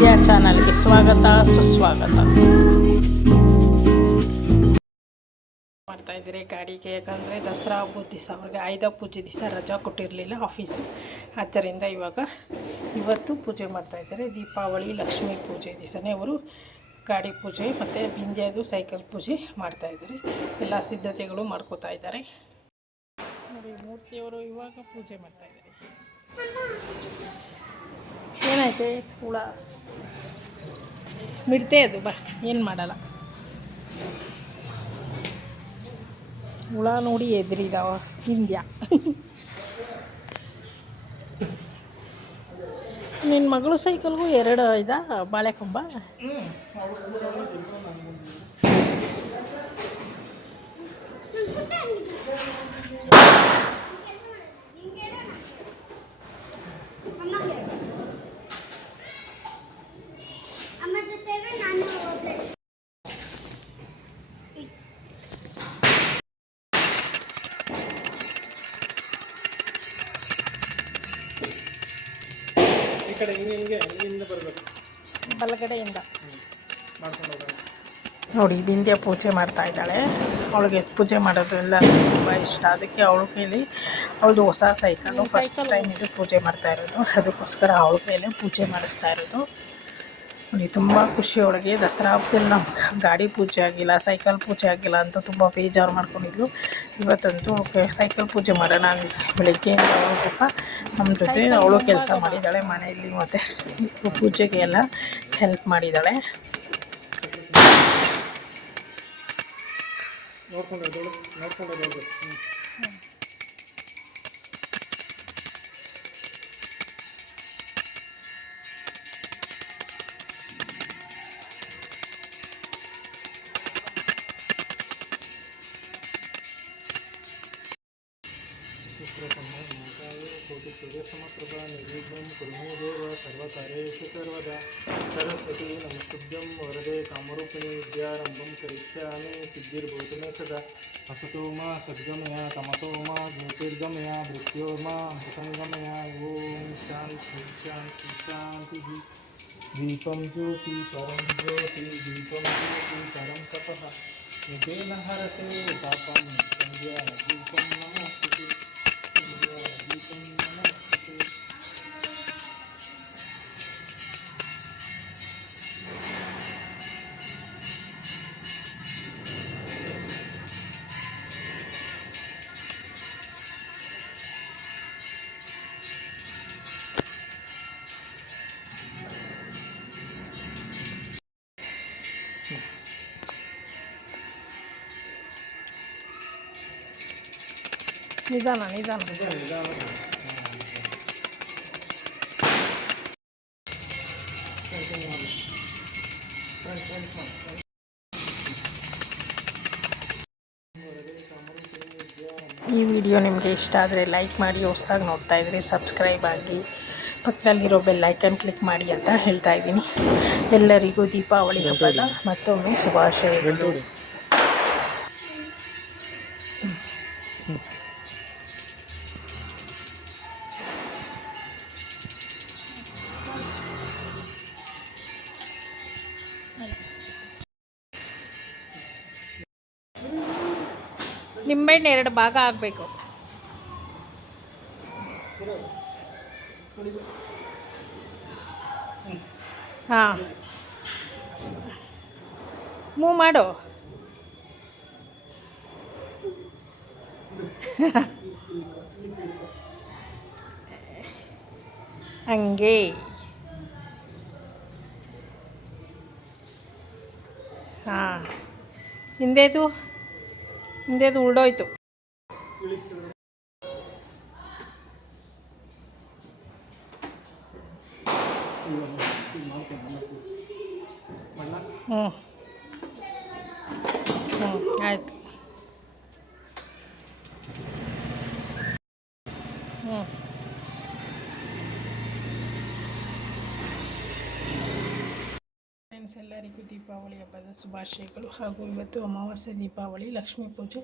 ವಿದ್ಯಾ ಚಾನಲ್ಗೆ ಸ್ವಾಗತ, ಸುಸ್ವಾಗತ. ಮಾಡ್ತಾ ಇದ್ದೀರಿ ಗಾಡಿಗೆ, ಯಾಕಂದರೆ ದಸರಾ ಹಬ್ಬದ ದಿವಸ, ಅವ್ರಿಗೆ ಆಯುಧ ಪೂಜೆ ದಿವಸ ರಜಾ ಕೊಟ್ಟಿರಲಿಲ್ಲ ಆಫೀಸು. ಆದ್ದರಿಂದ ಇವಾಗ ಇವತ್ತು ಪೂಜೆ ಮಾಡ್ತಾಯಿದ್ದಾರೆ. ದೀಪಾವಳಿ, ಲಕ್ಷ್ಮೀ ಪೂಜೆ ದಿವಸನೇ ಅವರು ಗಾಡಿ ಪೂಜೆ ಮತ್ತು ಬಿಂದ್ಯದು ಸೈಕಲ್ ಪೂಜೆ ಮಾಡ್ತಾಯಿದ್ದಾರೆ. ಎಲ್ಲ ಸಿದ್ಧತೆಗಳು ಮಾಡ್ಕೋತಾ ಇದ್ದಾರೆ. ನೋಡಿ, ಮೂರ್ತಿಯವರು ಇವಾಗ ಪೂಜೆ ಮಾಡ್ತಾ ಇದ್ದಾರೆ ಏನಾಯ್ತೆ? ಹುಳ. ಮಿಡ್ತೆ ಅದು, ಬಾ, ಏನು ಮಾಡಲ್ಲ. ಹುಳ ನೋಡಿ ಎದ್ರಿದಾವ ಹಿಂದ್ಯ ನಿನ್ನ ಮಗಳು ಸೈಕಲ್ಗೂ ಎರಡು ಇದ, ಬಾಳೆಕೊಂಬ? ಬರಬೇಕು. ಬಲಗಡೆಯಿಂದ. ಮಾಡ್ಕೊಂಡು ಹೋಗೋಣ. ನೋಡಿ ಬಿಂದ್ಯ ಪೂಜೆ ಮಾಡ್ತಾ ಇದ್ದಾಳೆ. ಅವಳಿಗೆ ಪೂಜೆ ಮಾಡೋದು ಎಲ್ಲ ತುಂಬ ಇಷ್ಟ. ಅದಕ್ಕೆ ಅವಳ ಕೈಲಿ ಅವಳದು ಹೊಸ ಸೈಕಲ್ಲು ಫಸ್ಟ್ ಟೈಮ್ ಇದು ಪೂಜೆ ಮಾಡ್ತಾ ಇರೋದು. ಅದಕ್ಕೋಸ್ಕರ ಅವಳ ಕೈಲೇ ಪೂಜೆ ಮಾಡಿಸ್ತಾ ಇರೋದು. ನೋಡಿ ತುಂಬ ಖುಷಿ ಅವಳಿಗೆ ದಸರಾ ಹಬ್ಬದಲ್ಲಿ ನಮ್ಮ ಗಾಡಿ ಪೂಜೆ ಆಗಿಲ್ಲ ಸೈಕಲ್ ಪೂಜೆ ಆಗಿಲ್ಲ ಅಂತ ತುಂಬ ಬೇಜಾರು ಮಾಡ್ಕೊಂಡಿದ್ಲು ಇವತ್ತಂತೂ ಸೈಕಲ್ ಪೂಜೆ ಮಾಡೋಣ ಅಂದ ಬೆಳಗ್ಗೆ ಅವಳು ಪಾಪ ನಮ್ಮ ಜೊತೆ ಅವಳು ಕೆಲಸ ಮಾಡಿದ್ದಾಳೆ ಮನೆಯಲ್ಲಿ ಮತ್ತು ಪೂಜೆಗೆ ಎಲ್ಲ ಹೆಲ್ಪ್ ಮಾಡಿದ್ದಾಳೆ ನೋಡ್ಕೊಂಡು ನೋಡ್ಕೊಂಡು यच्छामि सिद्धिर्भूतमेषदा असतो तमसो मा ज्योतिर्गमया मृत्योर्मा मृतङ्गमया ॐ शान्ति ज्योति परम ज्योति दीपम ज्योति, परं तपः। हरसे पापं, सन्ध्या, दीपं नमस्ति ನಿಧಾನ ನಿಧಾನ. ಈ ವಿಡಿಯೋ ನಿಮಗೆ ಇಷ್ಟ ಆದರೆ ಲೈಕ್ ಮಾಡಿ ಹೊಸ್ದಾಗಿ ನೋಡ್ತಾ ಇದ್ರೆ ಸಬ್ಸ್ಕ್ರೈಬ್ ಆಗಿ. ಪಕ್ಕದಲ್ಲಿರೋ ಬೆಲ್ ಐಕನ್ ಕ್ಲಿಕ್ ಮಾಡಿ ಅಂತ ಹೇಳ್ತಾ ಇದ್ದೀನಿ. ಎಲ್ಲರಿಗೂ ದೀಪಾವಳಿ ಹಬ್ಬದ ಮತ್ತೊಮ್ಮೆ ಶುಭಾಶಯಗಳು. ನಿಂಬೆಹಣ್ಣು ಎರಡು ಭಾಗ ಆಗಬೇಕು. ಹಾಂ. ಮೂ ಮಾಡು. ಹಂಗೆ. ಹಾಂ. ಹಿಂದೇದು? ಹಿಂದೇದು ಉಳ್ದೋಯ್ತು ಹ್ಞೂ ಹ್ಞೂ ಆಯಿತು. ಹ್ಞೂ ಫ್ರೆಂಡ್ಸ್, ಎಲ್ಲರಿಗೂ ದೀಪಾವಳಿ ಹಬ್ಬದ ಶುಭಾಶಯಗಳು. ಹಾಗೂ ಇವತ್ತು ಅಮಾವಾಸ್ಯೆ, ದೀಪಾವಳಿ, ಲಕ್ಷ್ಮೀ ಪೂಜೆ.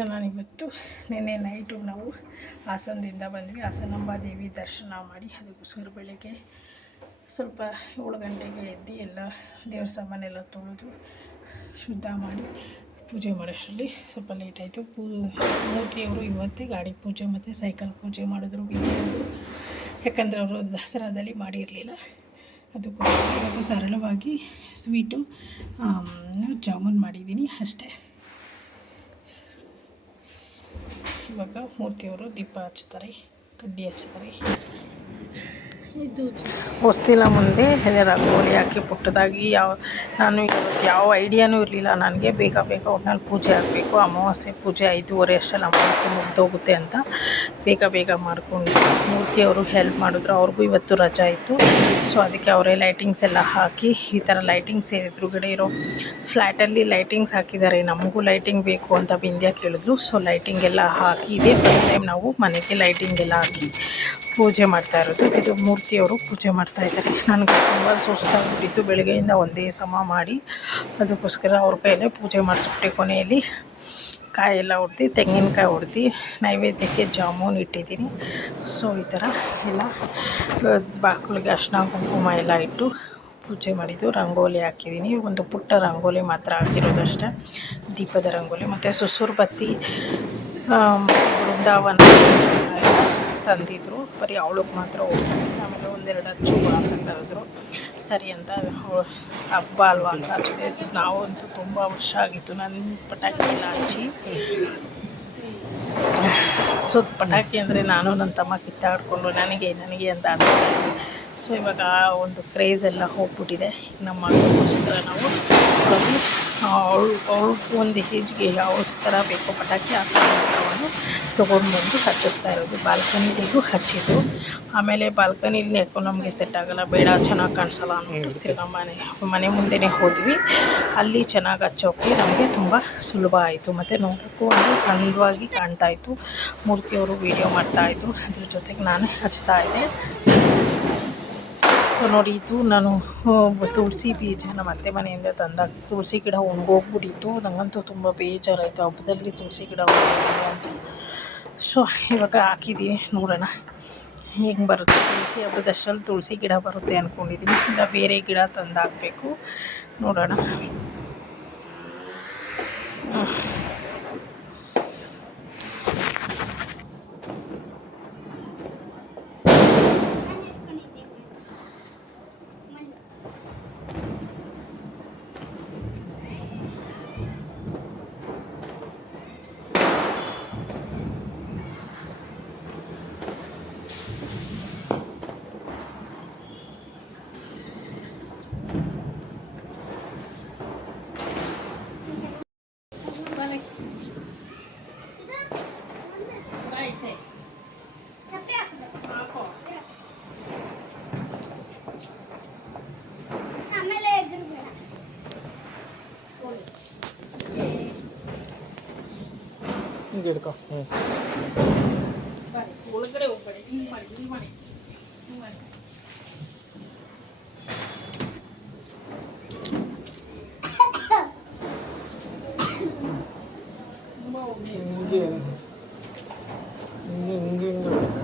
ನಾನು ಇವತ್ತು ನಿನ್ನೆ ನೈಟು ನಾವು ಹಾಸನದಿಂದ ಬಂದ್ವಿ. ಹಾಸನಾಂಬ ದೇವಿ ದರ್ಶನ ಮಾಡಿ ಅದಕ್ಕೋಸ್ಕರ ಬೆಳಗ್ಗೆ ಸ್ವಲ್ಪ ಏಳು ಗಂಟೆಗೆ ಎದ್ದು ಎಲ್ಲ ದೇವ್ರ ಸಾಮಾನೆಲ್ಲ ತೊಳೆದು ಶುದ್ಧ ಮಾಡಿ ಪೂಜೆ ಮಾಡೋಷ್ಟರಲ್ಲಿ ಸ್ವಲ್ಪ ಲೇಟ್ ಆಯಿತು. ಪೂ, ಮೂರ್ತಿಯವರು ಇವತ್ತೇ ಗಾಡಿ ಪೂಜೆ ಮತ್ತು ಸೈಕಲ್ ಪೂಜೆ ಮಾಡಿದ್ರು. ಬೀದಿಯವರು ಯಾಕಂದರೆ ಅವರು ದಸರಾದಲ್ಲಿ ಮಾಡಿರಲಿಲ್ಲ. ಅದಕ್ಕೋಸ್ಕರ ಇವತ್ತು ಸರಳವಾಗಿ ಸ್ವೀಟು ಜಾಮೂನ್ ಮಾಡಿದ್ದೀನಿ ಅಷ್ಟೇ. ಇವಾಗ ಮೂರ್ತಿಯವರು ದೀಪ ಹಚ್ತಾರೆ ಕಡ್ಡಿ ಹಚ್ತಾರೆ ಹೊಸ್ತಿಲ ಮುಂದೆ ರಂಗೋಲಿ ಹಾಕಿ ಪುಟ್ಟದಾಗಿ ಯಾವ, ನಾನು ಇವತ್ತು ಯಾವ ಐಡಿಯಾನೂ ಇರಲಿಲ್ಲ. ನನಗೆ ಬೇಗ ಬೇಗ ಒಟ್ನಲ್ಲಿ ಪೂಜೆ ಆಗಬೇಕು. ಅಮಾವಾಸ್ಯೆ ಪೂಜೆ ಐದೂವರೆ ಅಷ್ಟರಲ್ಲಿ ಅಮಾವಾಸ್ಯೆ ಮುಗ್ದೋಗುತ್ತೆ ಅಂತ ಬೇಗ ಬೇಗ ಮಾಡಿಕೊಂಡು ಮೂರ್ತಿಯವರು ಹೆಲ್ಪ್ ಮಾಡಿದ್ರು. ಅವ್ರಿಗೂ ಇವತ್ತು ರಜಾ ಇತ್ತು. ಸೊ ಅದಕ್ಕೆ ಅವರೇ ಲೈಟಿಂಗ್ಸ್ ಎಲ್ಲ ಹಾಕಿ ಈ ಥರ ಲೈಟಿಂಗ್ಸ್ ಎದುರುಗಡೆ ಇರೋ ಫ್ಲ್ಯಾಟಲ್ಲಿ ಲೈಟಿಂಗ್ಸ್ ಹಾಕಿದ್ದಾರೆ. ನಮಗೂ ಲೈಟಿಂಗ್ ಬೇಕು ಅಂತ ಬಿಂದ್ಯಾ ಕೇಳಿದ್ರು. ಸೊ ಲೈಟಿಂಗ್ ಎಲ್ಲ ಹಾಕಿ ಇದೇ ಫಸ್ಟ್ ಟೈಮ್ ನಾವು ಮನೆಗೆ ಲೈಟಿಂಗ್ ಎಲ್ಲ ಹಾಕಿ ಪೂಜೆ ಮಾಡ್ತಾ ಇರೋದು. ಇದು ಮೂರ್ತಿಯವರು ಪೂಜೆ ಮಾಡ್ತಾ ಇದ್ದಾರೆ. ನನಗೆ ತುಂಬ ಸುಸ್ತಾಗ್ಬಿಟ್ಟಿತ್ತು. ಬೆಳಗ್ಗೆಯಿಂದ ಒಂದೇ ಸಮ ಮಾಡಿ ಅದಕ್ಕೋಸ್ಕರ ಅವ್ರ ಕೈಯಲ್ಲೇ ಪೂಜೆ ಮಾಡಿಸ್ಬಿಟ್ಟೆ ಕೊನೆಯಲ್ಲಿ. ಕಾಯೆಲ್ಲ ಹೊಡ್ದು ತೆಂಗಿನಕಾಯಿ ಹೊಡ್ದು ನೈವೇದ್ಯಕ್ಕೆ ಜಾಮೂನ್ ಇಟ್ಟಿದ್ದೀನಿ. ಸೊ, ಈ ಥರ ಎಲ್ಲ ಬಾಗಿಲಿಗೆ ಅರ್ಶಿನ, ಕುಂಕುಮ ಎಲ್ಲ ಇಟ್ಟು ಪೂಜೆ ಮಾಡಿದ್ದು. ರಂಗೋಲಿ ಹಾಕಿದ್ದೀನಿ. ಒಂದು ಪುಟ್ಟ ರಂಗೋಲಿ ಮಾತ್ರ ಹಾಕಿರೋದಷ್ಟೇ. ದೀಪದ ರಂಗೋಲಿ. ಮತ್ತು ಸುಸುರು ಬತ್ತಿ ಬೃಂದಾವನ ತಂದಿದ್ರು. ಬರೀ ಅವಳಿಗೆ ಮಾತ್ರ ಹೋಗ್ಸಿದ್ವಿ ಆಮೇಲೆ ಒಂದೆರಡು ಹಚ್ಚು ಅಂತ ಕರೆದ್ರು. ಸರಿ ಅಂತ ಹಬ್ಬ ಅಲ್ವಾ ಅಂತ ಹಚ್ಚಿದೆ ನಾವಂತೂ ತುಂಬ ವರ್ಷ ಆಗಿತ್ತು. ನನ್ನ ಪಟಾಕಿ ಎಲ್ಲ ಹಚ್ಚಿ ಸೊ ಪಟಾಕಿ ಅಂದರೆ ನಾನು ನನ್ನ ತಮ್ಮ ಕಿತ್ತಾಡಿಕೊಂಡು, ನನಗೆ ನನಗೆ ಅಂತ ಇದ್ವಿ ಸೊ ಇವಾಗ ಆ ಒಂದು ಕ್ರೇಜ್ ಎಲ್ಲ ಹೋಗ್ಬಿಟ್ಟಿದೆ. ನಮ್ಮ ಮಗಳಿಗೋಸ್ಕರ ನಾವು ಅವಳು ಅವಳು ಒಂದು ಏಜ್ಗೆ ಯಾವ ಥರ ಬೇಕೋ ಪಟಾಕಿ ಆ ತಗೊಂಡು ತೊಗೊಂಡ್ಬಂದು ಹಚ್ಚಿಸ್ತಾ ಇರೋದು. ಬಾಲ್ಕನಿಗೂ ಹಚ್ಚಿದ್ದು. ಆಮೇಲೆ ಬಾಲ್ಕನಿಲಿ ಯಾಕೋ ನಮಗೆ ಸೆಟ್ ಆಗೋಲ್ಲ. ಬೇಡ, ಚೆನ್ನಾಗಿ ಕಾಣಿಸಲ್ಲ ಅಂದ್ಬಿಟ್ಟು ತಿರ್ಗಾ ಮನೆ. ಮನೆ ಮುಂದೆನೇ ಹೋದ್ವಿ. ಅಲ್ಲಿ ಚೆನ್ನಾಗಿ ಹಚ್ಚೋಕ್ಕೆ ನಮಗೆ ತುಂಬ ಸುಲಭ ಆಯಿತು. ಮತ್ತು ನೋಡೋಕ್ಕೂ ಒಂದು ಅಂದವಾಗಿ ಕಾಣ್ತಾಯಿತ್ತು ಮೂರ್ತಿಯವರು ವೀಡಿಯೋ ಮಾಡ್ತಾಯಿದ್ರು ಅದ್ರ ಜೊತೆಗೆ ನಾನೇ ಹಚ್ತಾ ಇದ್ದೆ. ಸೊ ನೋಡಿ ಇದು ನಾನು ತುಳಸಿ ಬೀಜ ನಮ್ಮ ಅತ್ತೆ ಮನೆಯಿಂದ ತಂದಾಗ ತುಳಸಿ ಗಿಡ ಒಣಗೋಗ್ಬಿಟ್ಟಿತ್ತು. ನನಗಂತೂ ತುಂಬ ಬೇಜಾರಾಯಿತು. ಹಬ್ಬದಲ್ಲಿ ತುಳಸಿ ಗಿಡ ಅಂತ. ಸೊ ಇವಾಗ ಹಾಕಿದ್ದೀನಿ ನೋಡೋಣ. ಹೆಂಗೆ ಬರುತ್ತೆ? ತುಳಸಿ ಹಬ್ಬದಷ್ಟರಲ್ಲಿ ತುಳಸಿ ಗಿಡ ಬರುತ್ತೆ ಅಂದ್ಕೊಂಡಿದ್ದೀನಿ ಇಲ್ಲ ಬೇರೆ ಗಿಡ ತಂದು ಹಾಕಬೇಕು ನೋಡೋಣ ಹಿಂಗೆ ಹಿಡ್ಕೊ ಹ್ಞೂ ಒಳಗಡೆ ಹೋಗ್ಬೇಡಿ ಹಿಂಗೆ ಮಾಡಿ ಹಿಂಗೆ ಮಾಡಿ ಹಿಂಗೆ ಮಾಡಿ ತುಂಬ ಒಮ್ಮೆ ಹಿಂಗೆ ಹಿಂಗೆ ಹಿಂಗೆ ಹಿಂಗೆ ಬಿಡು.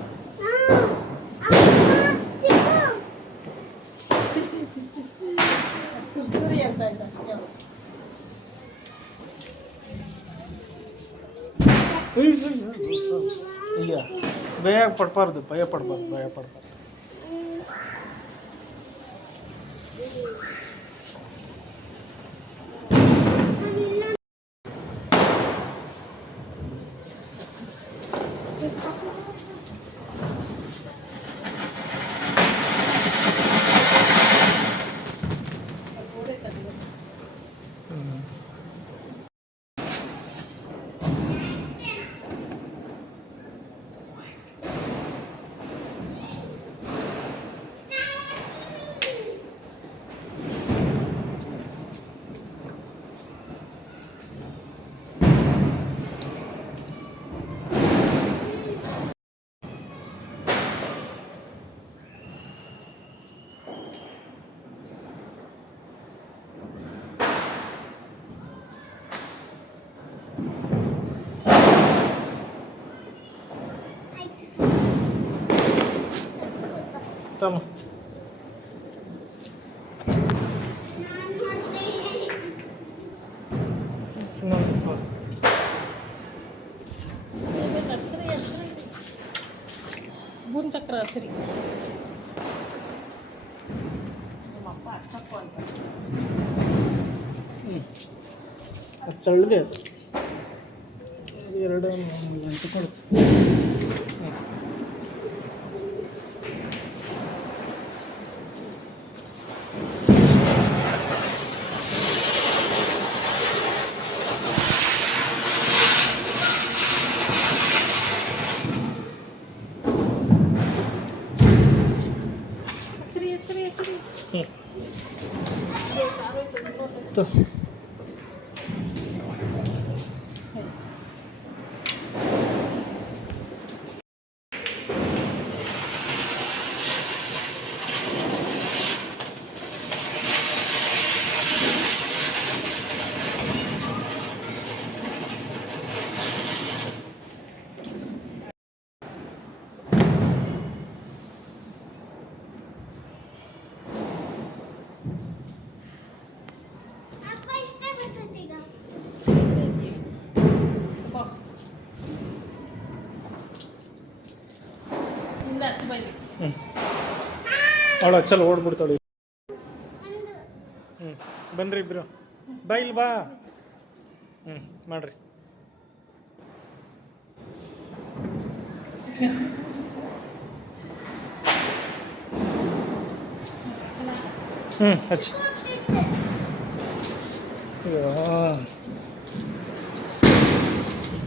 ಚುರ್ಚುರಿ ಅಂತ ಇದೆ ಅಷ್ಟೇ ಅವ್ಳು. ಇಲ್ಲ ಭಯ ಪಡ್ಬಾರ್ದು ಭಯ ಪಡ್ಬಾರ್ದು ಭಯ ಪಡ್ಬಾರ್ದು ಹ್ಞೂ ತಮ್ಮ ಚಕ್ರ ಹಸಿರಿ ನಿಮ್ಮಪ್ಪ ಅಷ್ಟಕ್ಕೂ ಅಂತ ಹ್ಞೂ ಅದು ತಳ್ಳಿದೆ ಅದು ಇದು ಎರಡು ಮೂರು ಗಂಟೆ ಕೊಡುತ್ತೆ ಅವಳು ಹಚ್ಚಲ್ಲ ಓಡ್ಬಿಡ್ತಾಳೆ. ಹ್ಞೂ ಬನ್ರಿ ಇಬ್ರು. ಬಾ ಇಲ್ಲಿ ಬಾ. ಹ್ಞೂ ಮಾಡ್ರಿ. ಹ್ಞೂ ಹಚ್ಚಿ. ಹೋಗ್ತಿದ್ದೆ ಅಯ್ಯೋ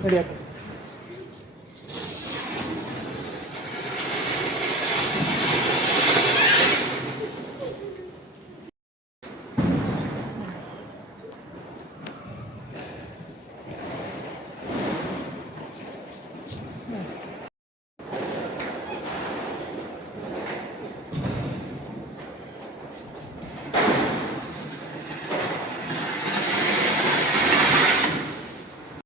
ನಡಿ ಅಕ್ಕ